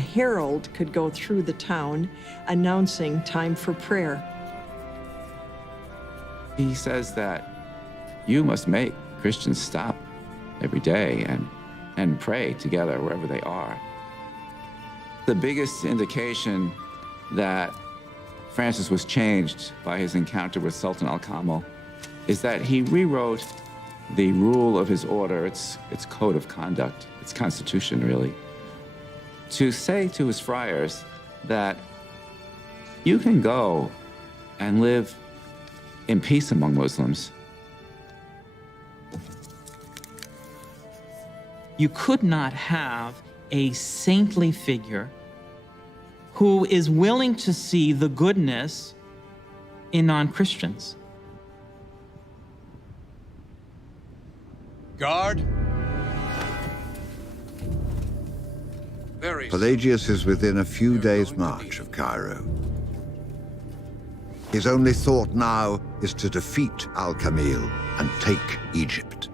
herald could go through the town announcing time for prayer. He says that you must make Christians stop every day and pray together wherever they are. The biggest indication that Francis was changed by his encounter with Sultan Al-Kamil is that he rewrote the rule of his order, its code of conduct, its constitution, really, to say to his friars that you can go and live in peace among Muslims. You could not have a saintly figure who is willing to see the goodness in non-Christians. Guard. Pelagius is within a few days' march of Cairo. His only thought now is to defeat Al-Kamil and take Egypt.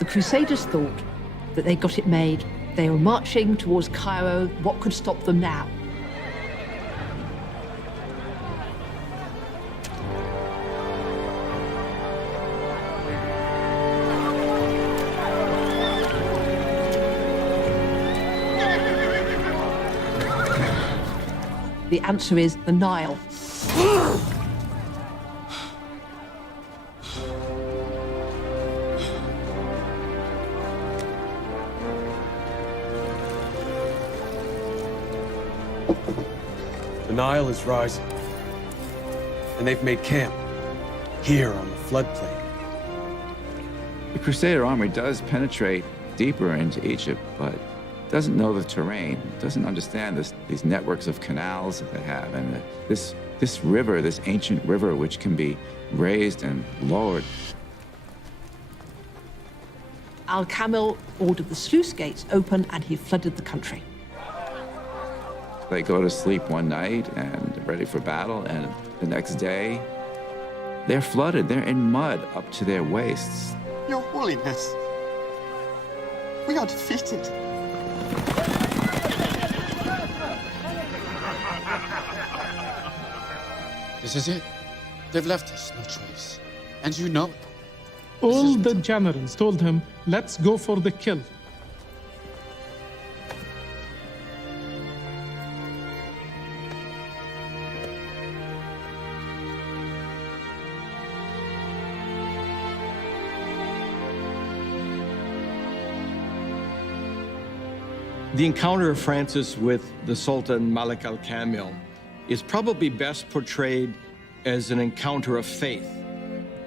The Crusaders thought that they got it made. They were marching towards Cairo. What could stop them now? The answer is the Nile. The Nile is rising, and they've made camp here on the floodplain. The Crusader army does penetrate deeper into Egypt, but doesn't know the terrain, doesn't understand these networks of canals that they have, and this river, this ancient river, which can be raised and lowered. Al-Kamil ordered the sluice gates open and he flooded the country. They go to sleep one night and ready for battle, and the next day, they're flooded. They're in mud up to their waists. Your Holiness, we are defeated. This is it. They've left us no choice. And you know it. All the generals told him, let's go for the kill. The encounter of Francis with the Sultan Malik al-Kamil is probably best portrayed as an encounter of faith.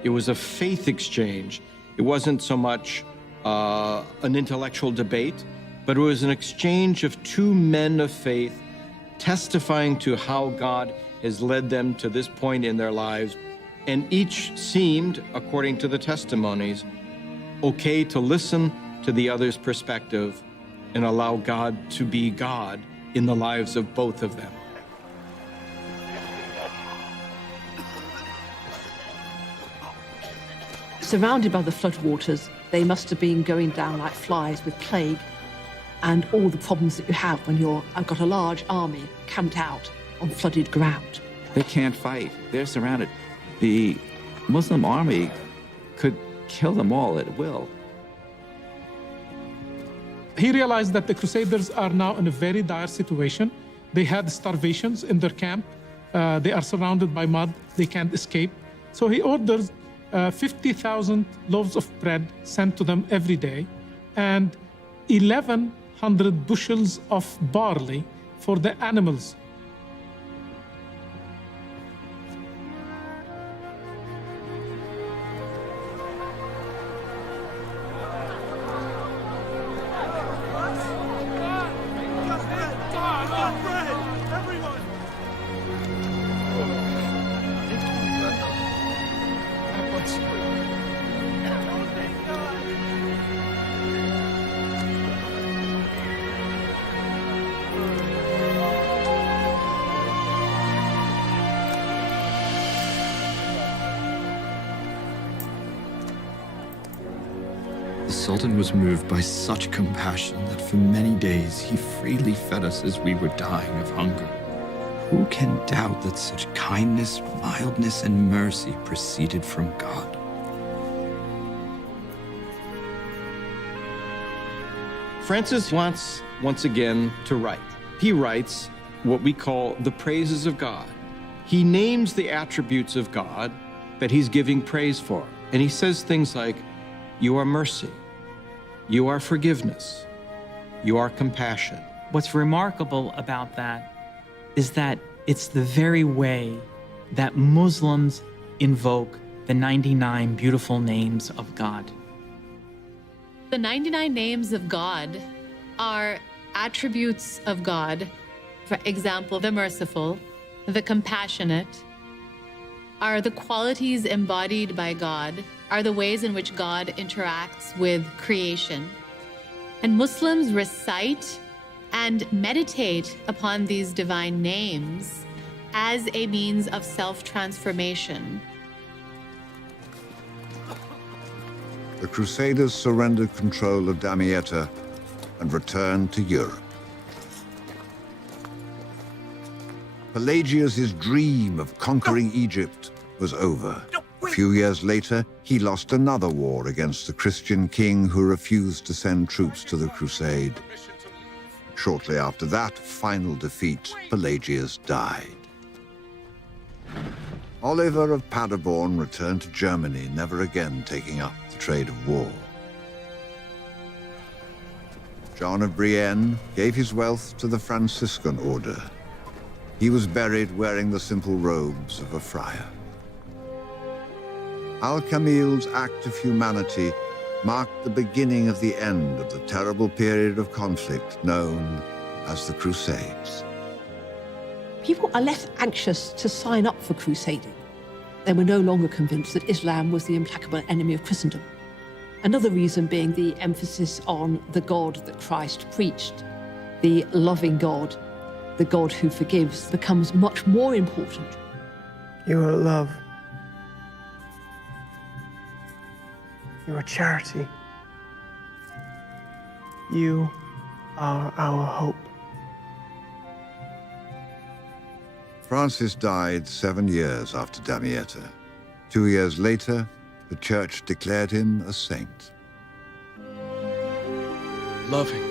It was a faith exchange. It wasn't so much an intellectual debate, but it was an exchange of two men of faith testifying to how God has led them to this point in their lives. And each seemed, according to the testimonies, okay to listen to the other's perspective and allow God to be God in the lives of both of them. Surrounded by the floodwaters, they must have been going down like flies with plague and all the problems that you have when I've got a large army camped out on flooded ground. They can't fight. They're surrounded. The Muslim army could kill them all at will. He realized that the Crusaders are now in a very dire situation. They had starvations in their camp. They are surrounded by mud. They can't escape. So he orders 50,000 loaves of bread sent to them every day and 1,100 bushels of barley for the animals. The Sultan was moved by such compassion that for many days he freely fed us as we were dying of hunger. Who can doubt that such kindness, mildness, and mercy proceeded from God? Francis wants, once again, to write. He writes what we call the praises of God. He names the attributes of God that he's giving praise for. And he says things like, you are mercy, you are forgiveness, you are compassion. What's remarkable about that is that it's the very way that Muslims invoke the 99 beautiful names of God. The 99 names of God are attributes of God. For example, the merciful, the compassionate, are the qualities embodied by God, are the ways in which God interacts with creation. And Muslims recite and meditate upon these divine names as a means of self-transformation. The Crusaders surrendered control of Damietta and returned to Europe. Pelagius' dream of conquering Egypt was over. A few years later, he lost another war against the Christian king who refused to send troops to the crusade. Shortly after that final defeat, Pelagius died. Oliver of Paderborn returned to Germany, never again taking up the trade of war. John of Brienne gave his wealth to the Franciscan order. He was buried wearing the simple robes of a friar. Al-Kamil's act of humanity marked the beginning of the end of the terrible period of conflict known as the Crusades. People are less anxious to sign up for crusading. They were no longer convinced that Islam was the implacable enemy of Christendom. Another reason being the emphasis on the God that Christ preached. The loving God, the God who forgives, becomes much more important. You are love. You are charity. You are our hope. Francis died 7 years after Damietta. 2 years later, the church declared him a saint. Loving.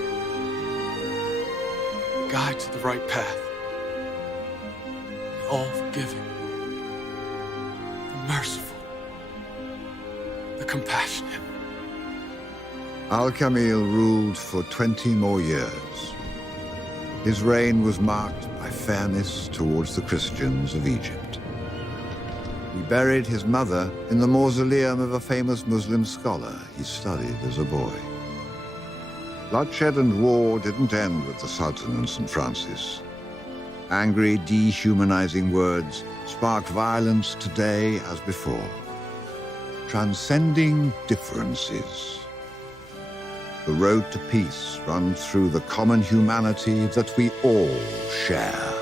Guide to the right path. The all-forgiving. The merciful. The compassionate. Al-Kamil ruled for 20 more years. His reign was marked by fairness towards the Christians of Egypt. He buried his mother in the mausoleum of a famous Muslim scholar he studied as a boy. Bloodshed and war didn't end with the Sultan and St. Francis. Angry, dehumanizing words spark violence today as before. Transcending differences. The road to peace runs through the common humanity that we all share.